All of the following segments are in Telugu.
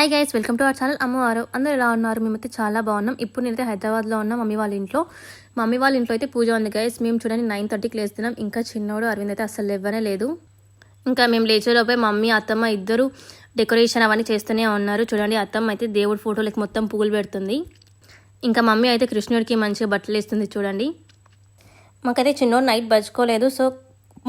Hi guys, welcome to our channel అమ్మవారు. అందరూ ఎలా ఉన్నారు? మేమైతే చాలా బాగున్నాం. ఇప్పుడు నేనైతే హైదరాబాద్లో ఉన్న మమ్మీ వాళ్ళ ఇంట్లో. అయితే పూజ ఉంది గైస్. మేము చూడండి 9:30కి లేస్తున్నాం. ఇంకా చిన్నోడు అరవింద్ అయితే అసలు లేవనే లేదు. ఇంకా మేము లేచేలోపే మమ్మీ అత్తమ్మ ఇద్దరు డెకరేషన్ అవన్నీ చేస్తూనే ఉన్నారు. చూడండి, అత్తమ్మ అయితే దేవుడి ఫోటోలకి మొత్తం పువ్వులు పెడుతుంది. ఇంకా మమ్మీ అయితే కృష్ణుడికి మంచిగా బట్టలు వేస్తుంది. చూడండి, మాకైతే చిన్నోడు నైట్ బజ్జుకోలేదు. సో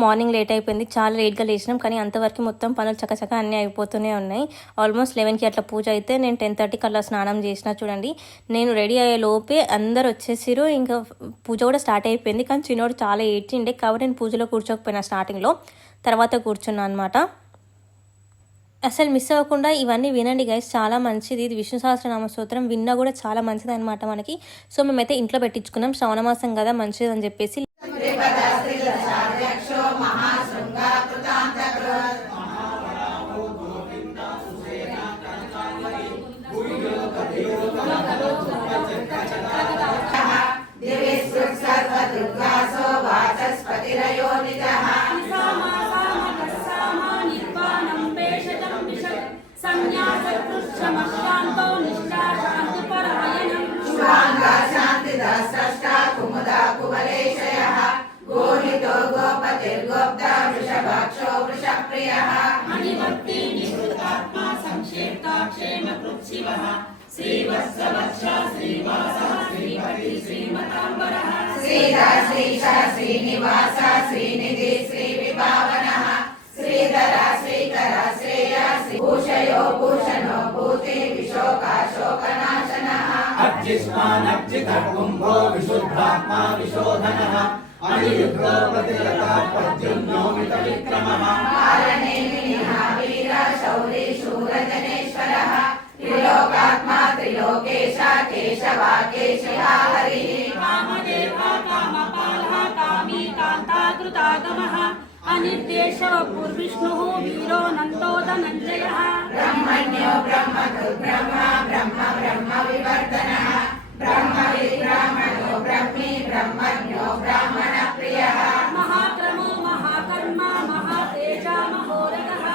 మార్నింగ్ లేట్ అయిపోయింది, చాలా లేట్గా లేచినాం. కానీ అంతవరకు మొత్తం పనులు చక్కచక్క అన్నీ అయిపోతూనే ఉన్నాయి. ఆల్మోస్ట్ 11కి అట్లా పూజ అయితే నేను 10:30కి అట్లా స్నానం చేసిన. చూడండి, నేను రెడీ అయ్యే లోపే అందరు వచ్చేసిరు. ఇంకా పూజ కూడా స్టార్ట్ అయిపోయింది. కానీ చిన్నోడు చాలా ఏడ్చిండే కాబట్టి నేను పూజలో కూర్చోకపోయినా. స్టార్టింగ్లో తర్వాత కూర్చున్నాను అనమాట. అసలు మిస్ అవ్వకుండా ఇవన్నీ వినండి గైస్, చాలా మంచిది. ఇది విష్ణు సహస్రనామ స్తోత్రం విన్నా కూడా చాలా మంచిది అనమాట మనకి. సో మేమైతే ఇంట్లో పెట్టించుకున్నాం. శ్రావణ మాసం కదా, మంచిది అని చెప్పేసి. శ్రీనివాస శ్రీనిధి శ్రీ విభావన శ్రీధర శ్రీకర శ్రేయ భూషయో భూషణో భూతి విశోకాశోకనాశన అర్చిష్మానర్చితకుంభో విశుద్ధాత్మా విశోధనః అనియుద్ధో ప్రతిరతా ప్రద్యుమ్నో మిత విక్రమః కారణేమినిః వీర శౌరీ శూరజనేశ్వరః త్రిలోకాత్మా త్రిలోకేశ కేశవా కేశవ హరిః కామదేవ కామపాలః కామీ కాంతాకృతాగమః అనిర్దేశవపుర్విష్ణుః వీరో నందో ధనంజయః బ్రహ్మణ్యో బ్రహ్మ బ్రహ్మ వివర్ధనః బ్రహ్మ విబ్రహ్మణో బ్రహ్మీ బ్రహ్మణ్యో బ్రాహ్మణ ప్రియః మహాక్రమో మహాకర్మ మహాతేజ మహోరగః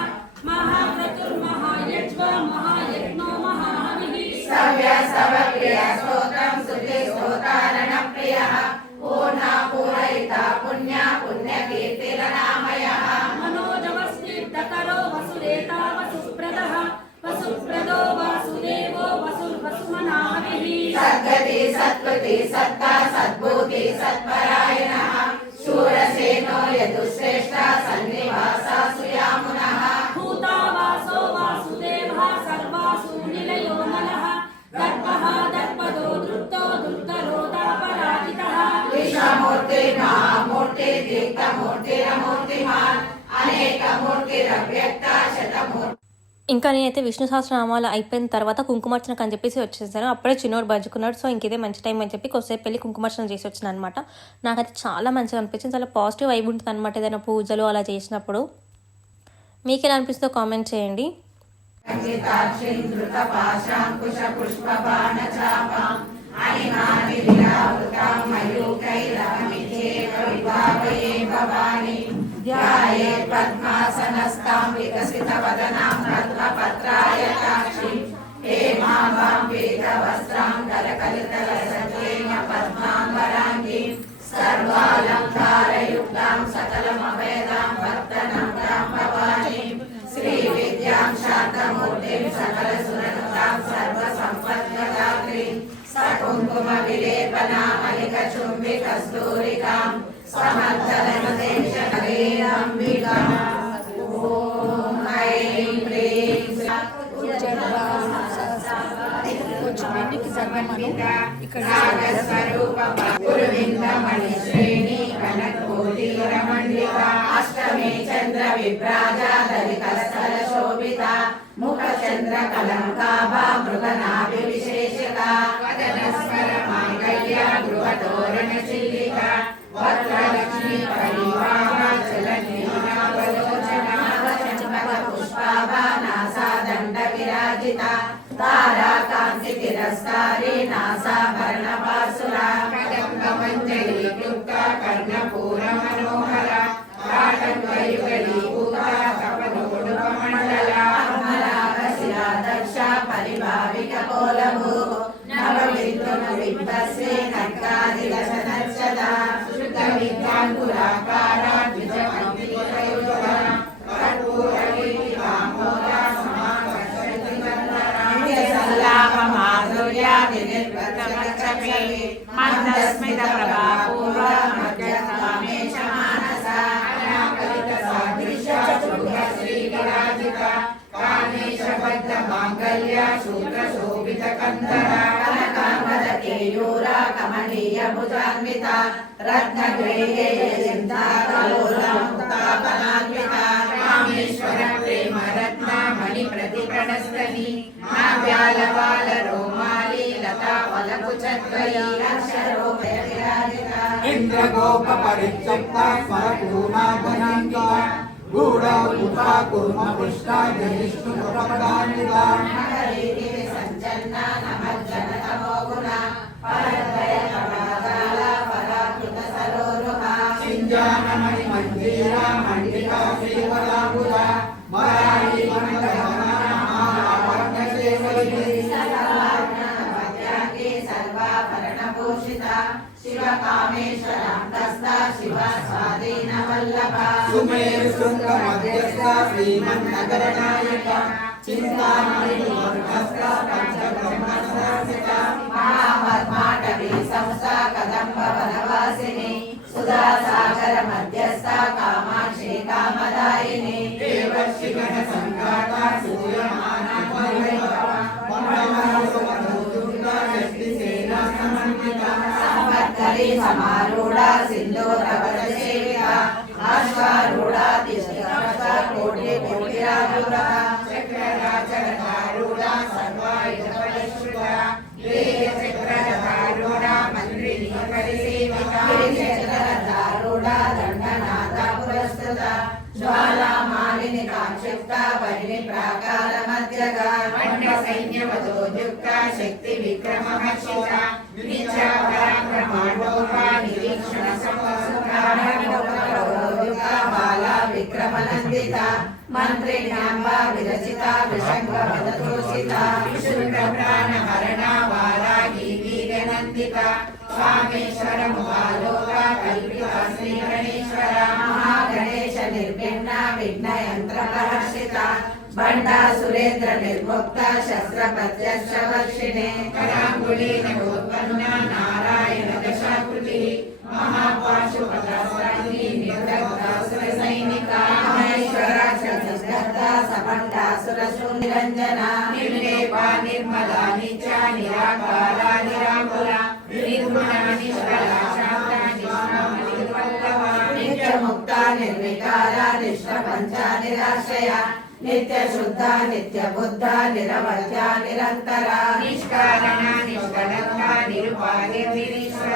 మహాక్రతుర్మహాయజ్వ మహాయజ్ఞో మహాహవిః సవ్య సవప్రియ స్తోత్రం సుతి స్తోతారణ ప్రియః పూర్ణ పూరయిత పుణ్య పుణ్యకీర్తిరనామయః మనోజవస్నిగ్ధకరో వసురేతా వసుప్రదః వసుప్రదో వాసుదేవో వసుర్వసుమనాహవిః సద్గతి సత్కృతి సత్తా సద్భూతి సత్పరాయణః శూరసేనో యదుశ్రేష్ఠ సన్నివాస సుయామునః భూతావాసో వాసుదేవః సర్వాసు నిలయో నలః దర్పః దర్పదో దృప్తో దుర్గరోధాపరాజితః విశ్వమూర్తి మహామూర్తి దీప్తమూర్తిరమూర్తిమాన్ అనేక మూర్తిరవ్యక్త శతమూర్తి. ఇంకా నేనైతే విష్ణు సహస్రనామాలు అయిపోయిన తర్వాత కుంకుమార్చనకు అని చెప్పేసి వచ్చేసాను. అప్పుడే చిన్నోడు బజ్జుకున్నాడు. సో ఇంకేదే మంచి టైం అని చెప్పి కొద్దిసేపు వెళ్ళి కుంకుమార్చన చేసి వచ్చిన అనమాట. నాకైతే చాలా మంచిగా అనిపించింది. చాలా పాజిటివ్ వైబ్ ఉంటుంది అనమాట ఏదైనా పూజలు అలా చేసినప్పుడు. మీకు ఎలా అనిపిస్తుందో కామెంట్ చేయండి. పద్మాసనస్తాం వికసిత వదనాం పద్మపత్రాయతాక్షిం హేమాభాం పీతవస్త్రాం కరకలితలసంకేన పద్మాంబరాంగీం సర్వాలంకారయుక్తాం సకలమవేదాం వర్తనం భవానీం శ్రీవిద్యాం శాంతమూర్తిం సకలసురనుతాం సర్వసంపద్గదాత్రీం సకుంకుమ విలేపనా మలిక చుంబి కస్తూరికాం సమర్థనమదేశంబికాం ఓం ఐం హ్రీం గురువిందమణి శ్రేణి కనకోటిరమండిక అష్టమి చంద్ర విభ్రాజాదరి కస్తర శోభిత ముఖ చంద్ర కలంకాభా మృగనాభి విశేషక వదనస్మర మాంగళ్య గృహతోరణ చిల్లిక వక్రలక్ష్మీ పరివాహ చలనీనావలోచన చంపక పుష్పాభా నాసాదండ విరాజిత తారా కాంతి తిరస్కారి నాసాభరణ పాసుర కదంబ మంజరి క్లుప్త కర్ణపూర మనోహర కాటంగయుగళీభూత కపలోడుపమండల అమరాగశిలా దక్ష భుజాన్విత రత్నగ్రేయేంద్రాకలోలముక్తాపనాన్విత రామేశ్వర ప్రేమ రత్నమణి ప్రతిప్రణస్తని నావ్యాలవాల రోమాలి లతా వలపు చత్వరి అక్షరోపయ విరాజిత ఇంద్రగోప పరిత్యక్త స్వరపూర్ణాధనాన్విత గూఢ ఉపా కుర్మ పుష్టా జనిష్ఠు ప్రపదాన్విత నగరీతి సంచన్న నమజ్జన తమోగుణ పరద్వయ ప్రమాదాల పరాకృత సరోరుహ సింజానమణి మంజీర మండితా శ్రీవరాంబుజ మరాళి మండలన మహావర్ణ సేవలి సర్వాజ్ఞానమధ్యాంగి సర్వాభరణభూషిత శివ కామేశ్వరాంతస్థ శివ స్వాధీన వల్లభ సుమేరు శృంగ మధ్యస్థ శ్రీమన్నగర నాయక చింతామణి వర్గస్థ పంచబ్రహ్మశాసిత మహాపద్మాటవీ సంస్థ కదంబ వనవాసిని సుధా సాగర మధ్యస్థ కామాక్షి కామదాయిని దేవర్షి గణ సంఘాత సూయమాన సంవత్కరి సమారూఢ సింధూరవర సేవిత అశ్వారూఢ తిష్ఠ కోటి కోటిరాజుర చక్రరాజరూఢ సర్వాయుధ పరిష్కృత వేద చక్రరూఢ మంత్రిని పరిసేవిత చక్రరథారూఢ దండనాథ పురస్కృత జ్వాలా మాలిని కాక్షిప్త వరిని ప్రాకార మధ్యగా మండ సైన్యవతో యుక్త శక్తి విక్రమ హర్షిత నిత్య పరాక్రమాండోప నిరీక్షణ బాల విక్రమనందిత మంత్రిణ్యాంబ విరచిత విషంగ వదతోషిత విశుద్ధ ప్రాణ హరణ వారాహి వీరనందిత స్వామేశ్వర ముఖాలోక కల్పిత శ్రీ గణేశ్వర మహాగణేశ నిర్విఘ్న విఘ్న యంత్ర ప్రహర్షిత బండా సురేంద్ర నిర్ముక్త శస్త్ర ప్రత్యక్షవర్షిణే కరాంగుళేన గోత్పన్న నారాయణ దశాకృతి మహాపాశుపదాస్త్రాన్ని నిర్దగ్ధాసుర సైనిక మహేశ్వర చతుర్గత సమండాసుర శూన్యరంజన నిర్లేప నిర్మలాని చ నిరాకార నిరాకుల నిర్గుణ నిష్కళ శాంత నిష్కామణి పల్లవ నిత్యముక్త నిర్వికార నిష్ట పంచ నిరాశ్రయ నిత్య శుద్ధ నిత్య బుద్ధ నిరవధ్య నిరంతర నిష్కారణ నిష్కళంక నిరుపాధి నిరీశ్వర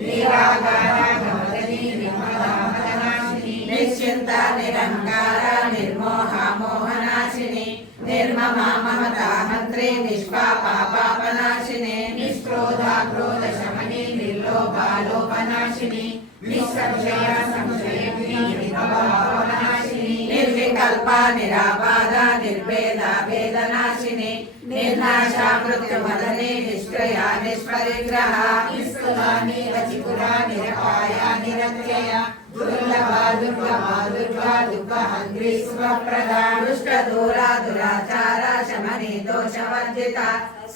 నిరాకార గమదని నిర్మలామదనాశిని నిశ్చింత నిరంకార నిర్మోహ మోహనాశిని నిర్మమ మమతాహంత్రి నిష్పాపాపాపనాశిని నిష్క్రోధ క్రోధ శమని నిర్లోభాలోపనాశిని నిస్సంశయ సంశయగ్ని నిర్భవాపనాశిని నిర్వికల్ప నిరాబాధ నిర్భేద వేదనాశిని నిర్నాశ మృత్యుమదని నిష్క్రయ నిష్పరిగ్రహ నిస్తులా నీరచికుల నిరపాయ నిరత్యయ దుర్లభ దుర్గమా దుర్గా దుఃఖహంత్రి శుభప్రద దుష్ట దూర దురాచార శమని దోషవర్జిత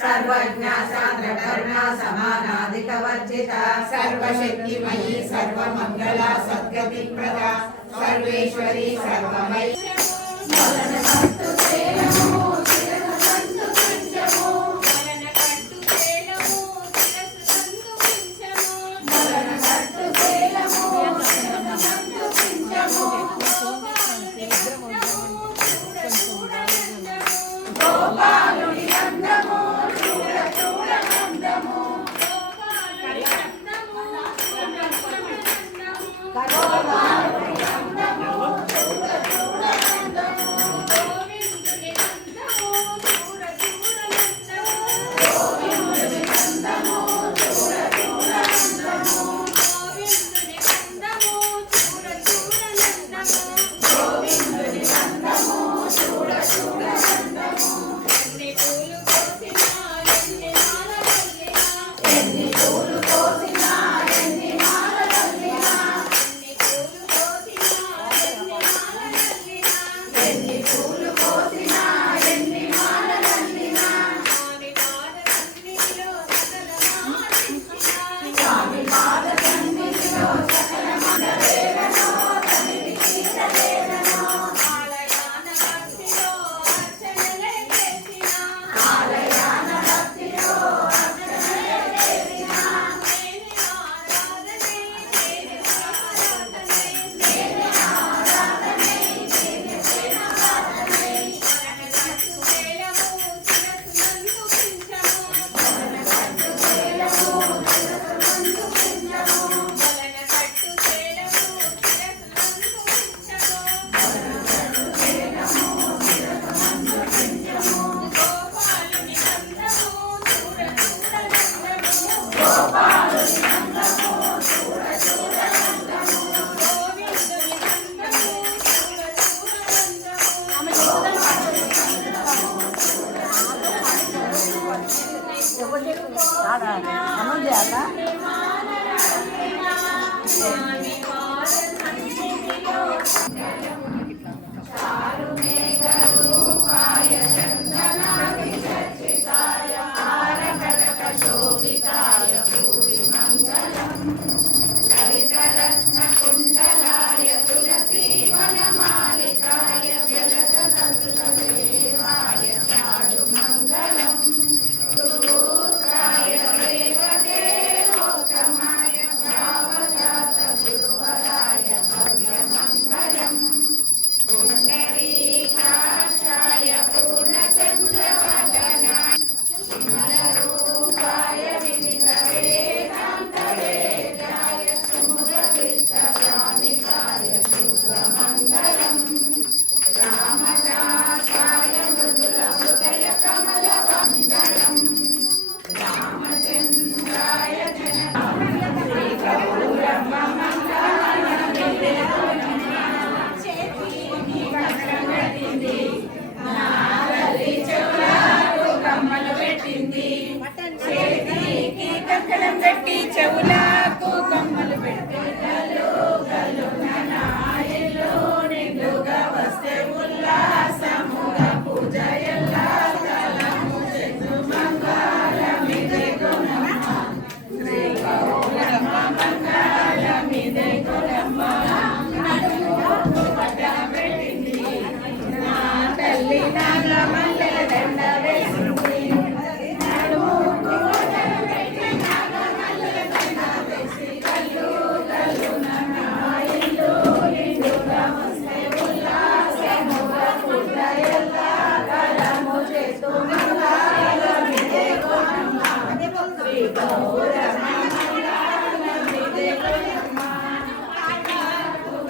సర్వజ్ఞ సాంద్రకర్ణ సమానాధిక వర్జిత సర్వశక్తిమయీ సర్వమంగళ సద్గతి ప్రద సర్వేశ్వరి సర్వమయీ ఎన్ని పూలు కోసినా ఎన్ని మాలలల్లినా చెవులకు కమ్మలు పెట్టి గలు గలు నాయలు నిండుగా వస్తే ఉల్లాసముగా పూజ ఎల్లా తలము చెందు మంగళమిదే గుణమ్మ శ్రీ గౌరమ్మ మంగళమిదే గుణమ్మ నడుము పట్టణ పెట్టింది నా తల్లి నాగమల్లెల దండ వేసింది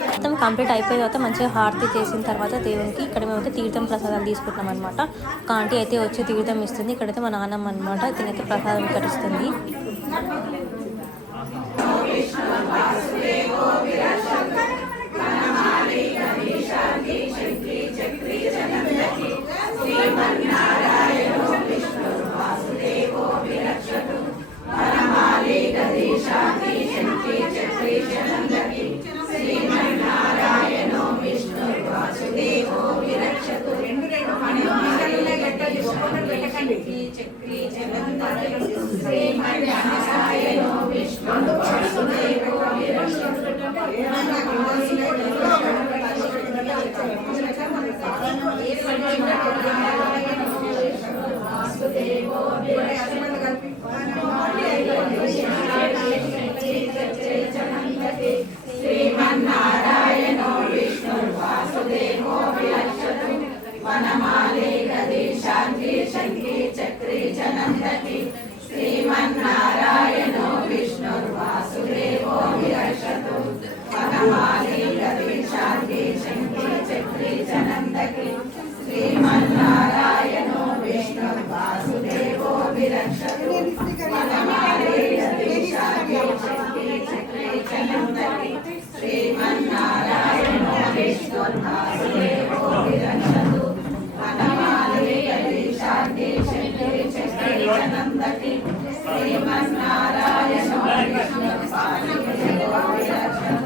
మొత్తం కంప్లీట్ అయిపోయిన తర్వాత మంచిగా హారతి చేసిన తర్వాత దేవునికి ఇక్కడ మేమైతే తీర్థం ప్రసాదాలు తీసుకుంటున్నాం అనమాట. ఒక ఆంటీ అయితే వచ్చి తీర్థం ఇస్తుంది. ఇక్కడైతే మా నాన్నమ్మ అనమాట దీనైతే ప్రసాదం ఇక్కడ ఇస్తుంది. శ్రీమన్నారాయణో విష్ణు వాసుదేవో విలక్షతు వనమాలి గది శాంతి శంకి చక్రి జనందకి శ్రీమన్నారాయణో విష్ణు వాసుదేవో విలక్షతు వనమాలి గది శాంతి శంకి చక్రి జనందకి శ్రీమన్నారాయణో విష్ణు వాసుదేవో విలక్షతు వనమాలి గది శాంతి శంకి చక్రి జనందకి శ్రీమన్నారాయణో విష్ణు వాసుదేవో విలక్షతు వనమాలి గది శాంతి శంకి చక్రి జనందకి శ్రీమన్నారాయణో విష్ణు వాసుదేవో విలక్షతు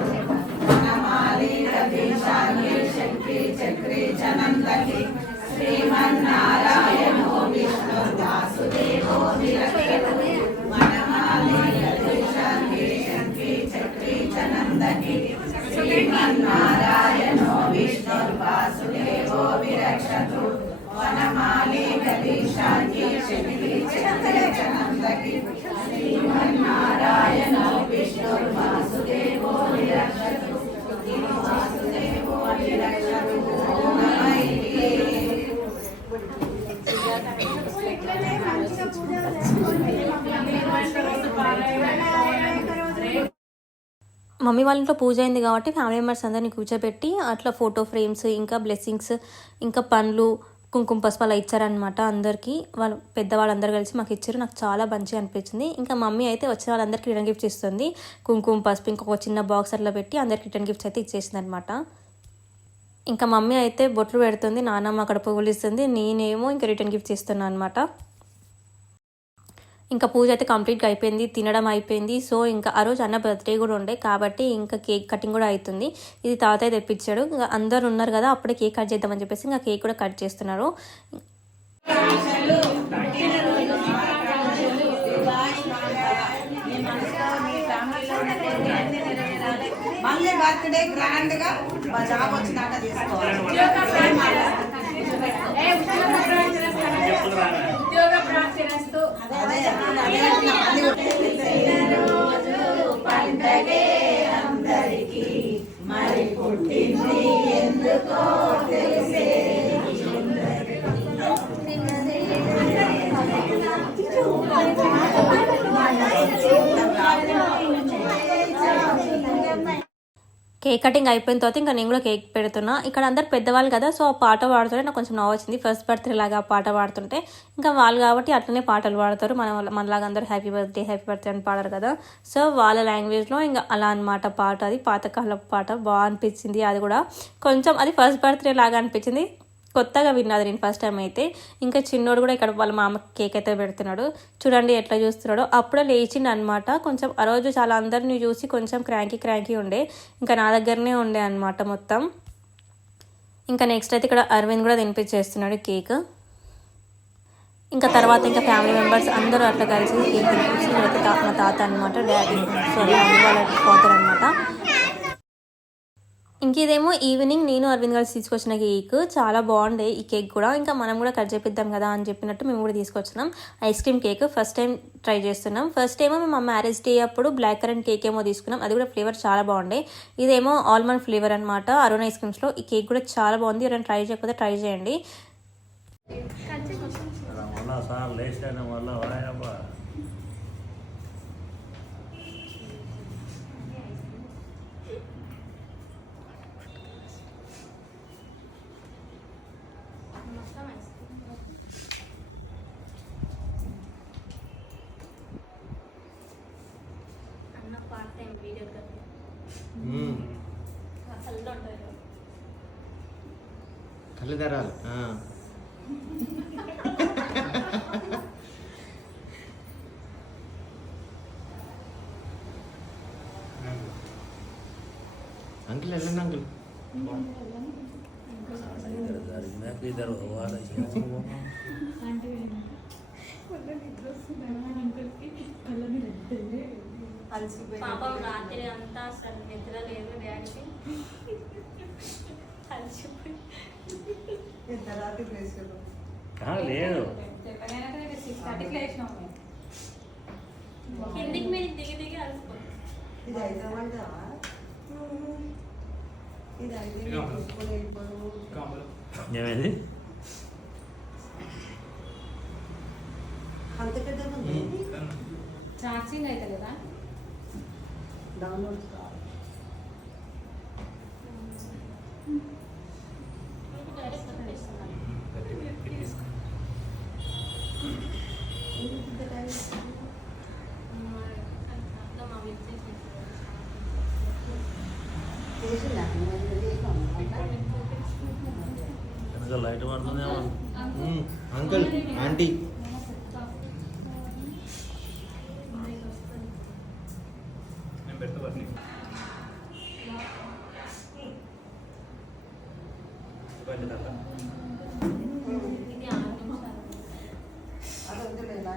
వనమాలి గది శాంతి శంకి చక్రి జనందకి శ్రీమన్నారాయణో విష్ణు వాసుదేవో విలక్షతు వనమాలి గది శాంతి శంకి చక్రి జనందకి శ్రీమన్నారాయణో విష్ణు వాసుదేవో విలక్షతు వనమాలి గది శాంతి శంకి చక్రి జనందకి శ్రీమన్నారాయణో విష్ణు వాసుదేవో విలక్షతు వాసుదేవో విలక్షతు మమ్మీ వాళ్ళ ఇంట్లో పూజ అయింది కాబట్టి ఫ్యామిలీ మెంబర్స్ అందరినీ కూర్చోబెట్టి అట్లా ఫోటో ఫ్రేమ్స్ ఇంకా బ్లెస్సింగ్స్ ఇంకా పండ్లు కుంకుమ పసుపు అలా ఇచ్చారనమాట. అందరికీ వాళ్ళు పెద్దవాళ్ళందరూ కలిసి మాకు ఇచ్చారు. నాకు చాలా మంచిగా అనిపించింది. ఇంకా మమ్మీ అయితే వచ్చిన వాళ్ళందరికీ రిటర్న్ గిఫ్ట్స్ ఇస్తుంది. కుంకుమ పసుపు ఇంకొక చిన్న బాక్స్ అట్లా పెట్టి అందరికి రిటర్న్ గిఫ్ట్స్ అయితే ఇచ్చేసింది అనమాట. ఇంకా మమ్మీ అయితే బొట్లు పెడుతుంది, నాన్నమ్మ అక్కడ పువ్వులు ఇస్తుంది, నేనేమో ఇంకా రిటర్న్ గిఫ్ట్స్ ఇస్తున్నాను అనమాట. ఇంకా పూజ అయితే కంప్లీట్గా అయిపోయింది, తినడం అయిపోయింది. సో ఇంకా ఆ రోజు అన్న బర్త్డే కూడా ఉండే కాబట్టి ఇంకా కేక్ కటింగ్ కూడా అవుతుంది. ఇది తాతయ్య తెప్పించాడు. ఇంకా అందరు ఉన్నారు కదా, అప్పుడే కేక్ కట్ చేద్దామని చెప్పేసి ఇంకా కేక్ కూడా కట్ చేస్తున్నారు. మళ్ళీ బర్త్డే గ్రాండ్ గా జాబ్ వచ్చినాక తీసుకోవాలి. అందరికీ మరి పుట్టింది ఎందుకో తెలిసే కేక్ కటింగ్ అయిపోయిన తర్వాత ఇంకా నేను కూడా కేక్ పెడుతున్నా. ఇక్కడ అందరు పెద్దవాళ్ళు కదా, సో ఆ పాట పాడుతుంటే నాకు కొంచెం నవ్వు వచ్చింది. ఫస్ట్ బర్త్డే లాగా పాట పాడుతుంటే ఇంకా వాళ్ళు కాబట్టి అట్లనే పాటలు పాడతారు. మనలాగా అందరూ హ్యాపీ బర్త్డే అని పాడారు కదా, సో వాళ్ళ లాంగ్వేజ్లో ఇంకా అలా అనమాట పాట. అది పాతకాల పాట, బాగా అనిపించింది. అది కూడా కొంచెం అది ఫస్ట్ బర్త్డే లాగా అనిపించింది. కొత్తగా విన్నది నేను ఫస్ట్ టైం అయితే. ఇంకా చిన్నోడు కూడా ఇక్కడ వాళ్ళ మామ కేక్ అయితే పెడుతున్నాడు. చూడండి ఎట్లా చూస్తున్నాడో. అప్పుడే లేచిండు అనమాట. కొంచెం ఆ రోజు చాలా అందరినీ చూసి కొంచెం క్రాంకీ ఉండే. ఇంకా నా దగ్గరనే ఉండే అనమాట మొత్తం. ఇంకా నెక్స్ట్ అయితే ఇక్కడ అరవింద్ కూడా తినిపించేస్తున్నాడు కేక్. ఇంకా తర్వాత ఇంకా ఫ్యామిలీ మెంబర్స్ అందరూ అట్లా కలిసి కేక్ తినిపించి మా తాత అనమాట, డాడీ సారీ వాళ్ళ ఫాదర్ అనమాట. ఇంకేదేమో ఈవినింగ్ నేను అరవింద్ గారు తీసుకొచ్చిన కేక్ చాలా బాగుండే. ఈ కేక్ కూడా ఇంకా మనం కూడా కట్ చేపిద్దాం కదా అని చెప్పినట్టు మేము కూడా తీసుకొచ్చినాం. Ice cream cake first time try చేస్తున్నాం. ఫస్ట్ ఏమో మేము మా మ్యారేజ్ డే అప్పుడు బ్లాక్ కరెంట్ కేక్ ఏమో తీసుకున్నాం. అది కూడా ఫ్లేవర్ చాలా బాగుండే. ఇదేమో ఆల్మండ్ ఫ్లేవర్ అనమాట అరుణ్ ఐస్ క్రీమ్స్లో. ఈ కేక్ కూడా చాలా బాగుంది. ఎవరైనా ట్రై చేయకపోతే ట్రై చేయండి. కళ్ళుదరాలు అంకుల్ వెళ్ళండి అంకుల్. పాపం రాత్రి అంతా అసలు నిద్ర లేదు డాడీకి. లేదు కిందికి మీరు దిగి అలసిపోతుంది. ఏమైంది? అంత పెద్ద ఛార్జింగ్ అయితే కదా డౌన్లోడ్ లైట్ పడుతుందేమో. అంకుల్ ఆంటీ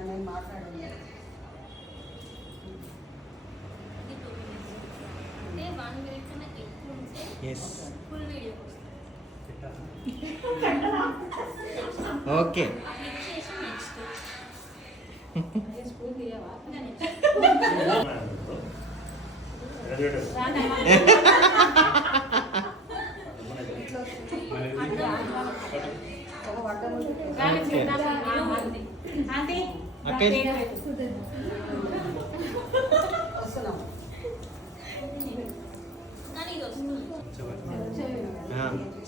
నేను మాట్లాడాను. ఓకే.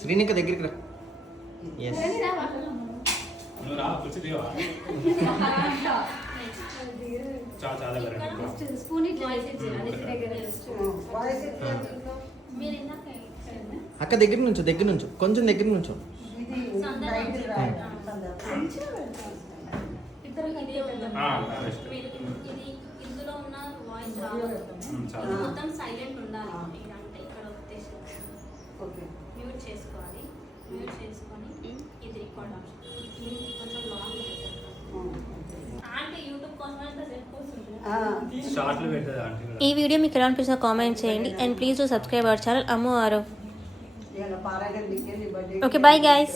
శ్రీనిక దగ్గరికి రా. ఎస్ అక్క దగ్గర నుంచో కొంచెం దగ్గర నుంచో. ఇందులో ఉన్న వాయిస్ రావద్దు, మొత్తం సైలెంట్ ఉండాలి. అంటే ఇక్కడ వచ్చేసి ఓకే మ్యూట్ చేసుకోవాలి. మ్యూట్ చేసుకొని ఇది రికార్డ్ ఆప్షన్ కొంచెం లాంగ్ అంటే యూట్యూబ్ కోసం అంతా సెట్ కూర్చుంటుంది. షార్ట్లు పెట్టదు ఆంటీ కూడా. ఈ వీడియో మీకు ఎలా అనిపిస్తుందో కామెంట్ చేయండి and please do subscribe our channel Ammu Aarav. పారాయణ Okay, bye guys.